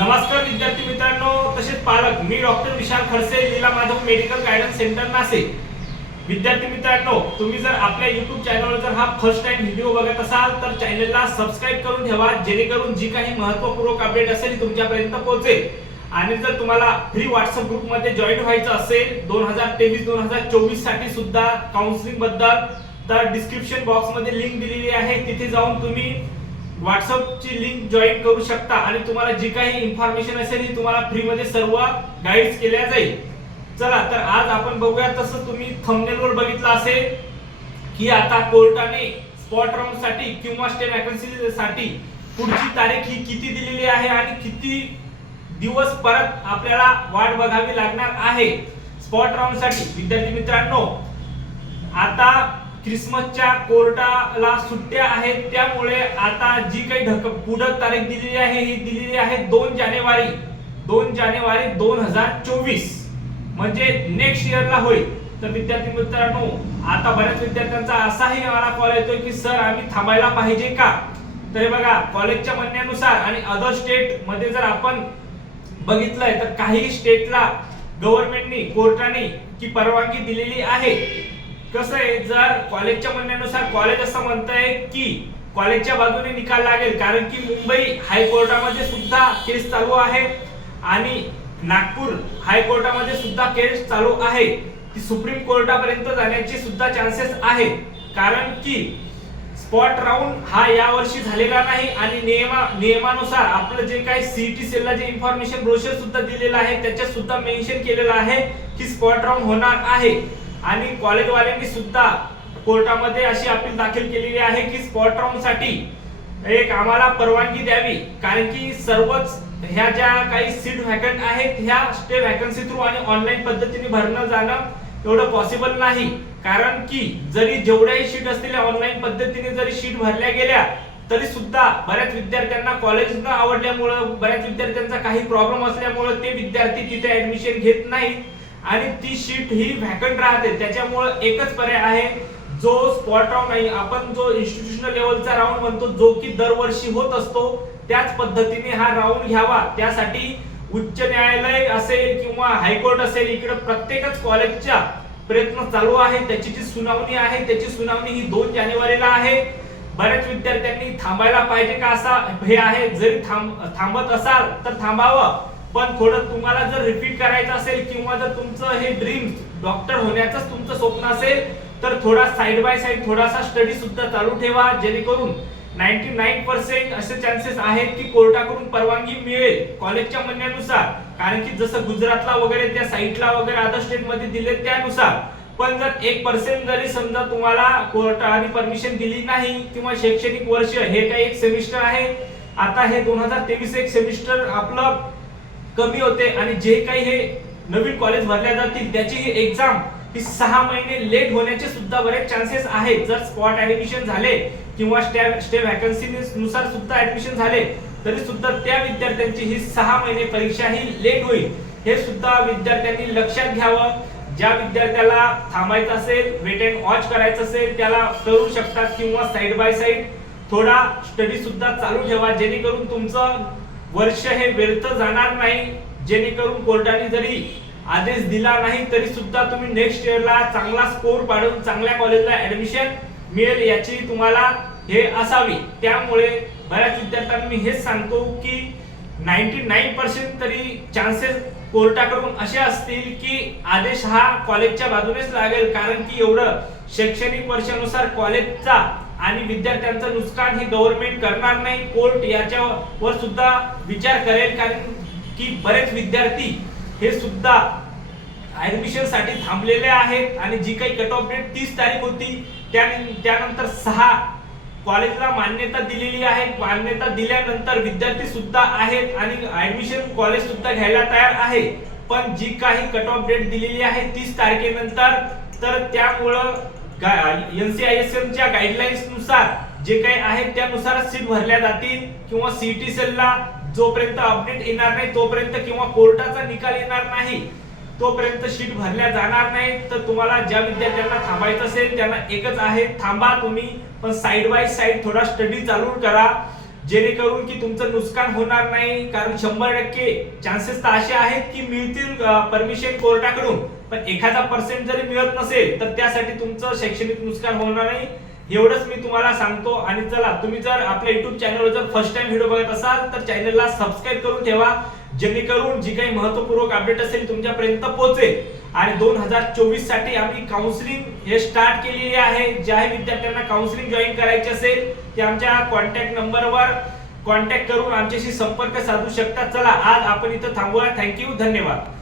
नमस्कार विद्यार्थी मित्रांनो तसेच पालक मी doctor Vishal Khadse Leela Madhav medical guidance centre Nashik. विद्यार्थी मित्रांनो तुम्ही जर आपल्या युट्यूब चॅनलवर जर हा फर्स्ट टाइम व्हिडिओ बघत असाल तर चॅनलला सबस्क्राईब करून ठेवा जेणेकरून जी काही महत्त्वपूर्ण अपडेट असेल ती तुमच्यापर्यंत पोहोचेल. आणि जर तुम्हाला फ्री व्हॉट्सअप ग्रुपमध्ये जॉईन व्हायचं असेल दोन हजार तेवीस दोन हजार चोवीससाठी सुद्धा काउन्सिलिंगबद्दल तर डिस्क्रिप्शन बॉक्समध्ये लिंक दिलेली आहे. तिथे जाऊन तुम्ही व्हॉट्सअपची लिंक जॉईन करू शकता आणि तुम्हाला जी काही इन्फॉर्मेशन असेल ही तुम्हाला फ्री मध्ये सर्व गाईड केल्या जाईल. चला तर आज आपण बघूया तसं तुम्ही थंबनेलवर बघितलं असेल की आता कोर्टाने स्पॉट राऊंडसाठी किंवा स्टे वॅकन्सी साठी पुढची तारीख ही किती दिलेली आहे आणि किती दिवस परत आपल्याला वाट बघावी लागणार आहे. स्पॉट राऊंडसाठी विद्यार्थी मित्रांनो आता क्रिसमसच्या कोर्टाला सुट्ट्या आहेत त्यामुळे आता जी काही ढक पुढं तारीख दिलेली आहे ही दिलेली आहे दोन जानेवारी. दोन जानेवारी दोन हजार चोवीस. म्हणजे नेक्स्ट इयरला होईल. तर विद्यार्थी मित्रांनो आता बऱ्याच विद्यार्थ्यांचा असाही मला कॉल येतोय की सर आम्ही थांबायला पाहिजे का? तर बघा कॉलेजच्या म्हणण्यानुसार आणि अदर स्टेटमध्ये जर आपण बघितलंय तर काही स्टेटला गव्हर्नमेंटनी कोर्टाने की परवानगी दिलेली आहे. कसं आहे जर कॉलेजच्या म्हणण्यानुसार कॉलेज असं म्हणतंय की कॉलेजच्या बाजूने निकाल लागेल कारण की मुंबई हायकोर्टामध्ये सुद्धा केस चालू आहे आणि नागपूर हायकोर्टामध्ये सुद्धा केस चालू आहे. ती सुप्रीम कोर्टापर्यंत जाण्याचे सुद्धा चान्सेस आहेत. कारण की स्पॉट राऊंड हा यावर्षी झालेला नाही आणि नियमा नियमानुसार आपलं जे काही सीईटी सेलला जे इन्फॉर्मेशन ब्रोशर सुद्धा दिलेलं आहे त्याच्यात सुद्धा मेन्शन केलेलं आहे की स्पॉट राऊंड होणार आहे. आणि कॉलेजवाल्यांनी सुद्धा कोर्टामध्ये अशी अपील दाखल केलेली आहे की स्पॉट राऊंडसाठी एक आम्हाला परवानगी द्यावी. कारण की सर्वच ह्या ज्या काही सीट व्हॅकंट आहेत ह्या स्टे व्हॅकन्सी थ्रू आणि ऑनलाईन पद्धतीने भरणं जाणं एवढं पॉसिबल नाही. कारण की जरी जेवढ्याही शीट असतील ऑनलाईन पद्धतीने जरी शीट भरल्या गेल्या तरी सुद्धा बऱ्याच विद्यार्थ्यांना कॉलेज न आवडल्यामुळं बऱ्याच विद्यार्थ्यांचा काही प्रॉब्लेम असल्यामुळं ते विद्यार्थी तिथे ऍडमिशन घेत नाहीत. आणि ती शीट ही व्हॅकंट राहते. त्याच्यामुळं एकच पर्याय आहे जो स्पॉट राऊंड आहे. आपण जो इन्स्टिट्यूशनल लेवलचा राऊंड म्हणतो जो की दरवर्षी होत असतो त्याच पद्धतीने हा राऊंड घ्यावा. त्यासाठी उच्च न्यायालय असेल किंवा हायकोर्ट असेल इकडे प्रत्येकच कॉलेजच्या प्रयत्न चालू आहे. त्याची जी सुनावणी आहे त्याची सुनावणी ही दोन जानेवारीला आहे. बऱ्याच विद्यार्थ्यांनी थांबायला पाहिजे का असा हे आहे. जरी थांब थांबत असाल तर थांबावं. पण थोडं तुम्हाला जर रिपीट करायचं असेल किंवा जर तुमचं हे ड्रीम डॉक्टर होण्याचंच तुमचं स्वप्न असेल तर थोडा साईड बाय साईड थोडासा स्टडी सुद्धा चालू ठेवा जेणेकरून नाईन्टी नाईन पर्सेंट असे चान्सेस आहेत की कोर्टाकडून परवानगी मिळेल कॉलेजच्या म्हणण्यानुसार. कारण की जसं गुजरातला वगैरे त्या साईटला वगैरे अदर स्टेटमध्ये दिले त्यानुसार. पण जर एक पर्सेंट जरी समजा तुम्हाला कोर्टाने परमिशन दिली नाही किंवा शैक्षणिक वर्ष हे काही एक सेमिस्टर आहे? आता हे दोन हजार तेवीस एक सेमिस्टर आपलं कमी होते आणि जे काही हे नवीन कॉलेज भरल्या जातील त्याची ही एक्झाम ही सहा महिने लेट होण्याचे सुद्धा बरेच चान्सेस आहेत. जर स्पॉट ऍडमिशन झाले किंवा स्टे स्टे व्हॅकन्सी नुसार सुद्धा ऍडमिशन झाले तरी सुद्धा त्या विद्यार्थ्यांची ही सहा महिने परीक्षा ही लेट होईल. हे सुद्धा विद्यार्थ्यांनी लक्षात घ्यावं. ज्या विद्यार्थ्याला थांबायचं असेल वेट अँड वॉच करायचं असेल त्याला करू शकतात किंवा साइड बाय साइड थोडा स्टडी सुद्धा चालू ठेवा. जेणेकरून तुमचं वर्ष हे व्यर्थ जाणार नाही. जेणेकरून कोर्टाने जरी आदेश दिला नाही तरी सुद्धा तुम्ही नेक्स्ट इयरला चांगला स्कोर पाडून चांगल्या कॉलेजला ऍडमिशन मिळेल याची तुम्हाला हे असावी. त्यामुळे बऱ्याच विद्यार्थ्यांना मी हेच सांगतो की नाईन्टी नाईन पर्सेंट तरी चान्सेस कोर्टाकडून असे असतील की आदेश हा कॉलेजच्या बाजूनेच लागेल. कारण की एवढं शैक्षणिक वर्षानुसार कॉलेजचा आणि विद्यार्थ्यांचं नुकसान हे गव्हर्नमेंट करणार नाही. कोर्ट याच्यावर सुद्धा विचार करेल कारण की बरेच विद्यार्थी हे सुद्धा ऍडमिशनसाठी थांबलेले आहेत आणि जी काही कट ऑफ डेट तीस तारीख होती त्या- त्यानंतर सहा कॉलेजला मान्यता दिलेली आहे. मान्यता दिल्यानंतर विद्यार्थी सुद्धा आहेत आणि ऍडमिशन कॉलेज सुद्धा घ्यायला तयार आहे. पण जी काही कट ऑफ डेट दिलेली आहे तीस तारखेनंतर तर त्यामुळं एनसीआयएसएम च्या गाईडलाईन्सनुसार जे काही आहेत त्यानुसार सीट भरल्या जातील किंवा सीटी सेलला जोपर्यंत अपडेट येणार नाही तोपर्यंत किंवा कोर्टाचा निकाल येणार नाही तोपर्यंत सीट भरल्या जाणार नाही तर तुम्हाला ज्या विद्यार्थ्यांना थांबायचं असेल त्यांना एकच आहे थांबा तुम्ही पण साईड बाय साइड थोडा स्टडी चालू करा. जेणेकरून की तुमचं नुकसान होणार नाही कारण शंभर टक्के चान्सेस तर असे आहेत की मिळतील परमिशन कोर्टाकडून. पण एखादा पर्सेंट जरी मिळत नसेल तर त्यासाठी तुमचं शैक्षणिक नुकसान होणार नाही. एवढंच मी तुम्हाला सांगतो. आणि चला तुम्ही जर आपल्या युट्यूब चॅनलवर जर फर्स्ट टाइम व्हिडिओ बघत असाल तर चॅनलला सबस्क्राईब करून ठेवा. जेणेकरून जी काही महत्वपूर्वक अपडेट असेल तुमच्यापर्यंत पोहोचेल. आणि दोन हजार चोवीससाठी आम्ही काउन्सिलिंग हे स्टार्ट केलेली आहे. ज्या विद्यार्थ्यांना काउन्सिलिंग जॉईन करायचे असेल ते आमच्या कॉन्टॅक्ट नंबरवर कॉन्टॅक्ट करून आमच्याशी संपर्क साधू शकता. चला आज आपण इथं थांबूया. थँक्यू धन्यवाद.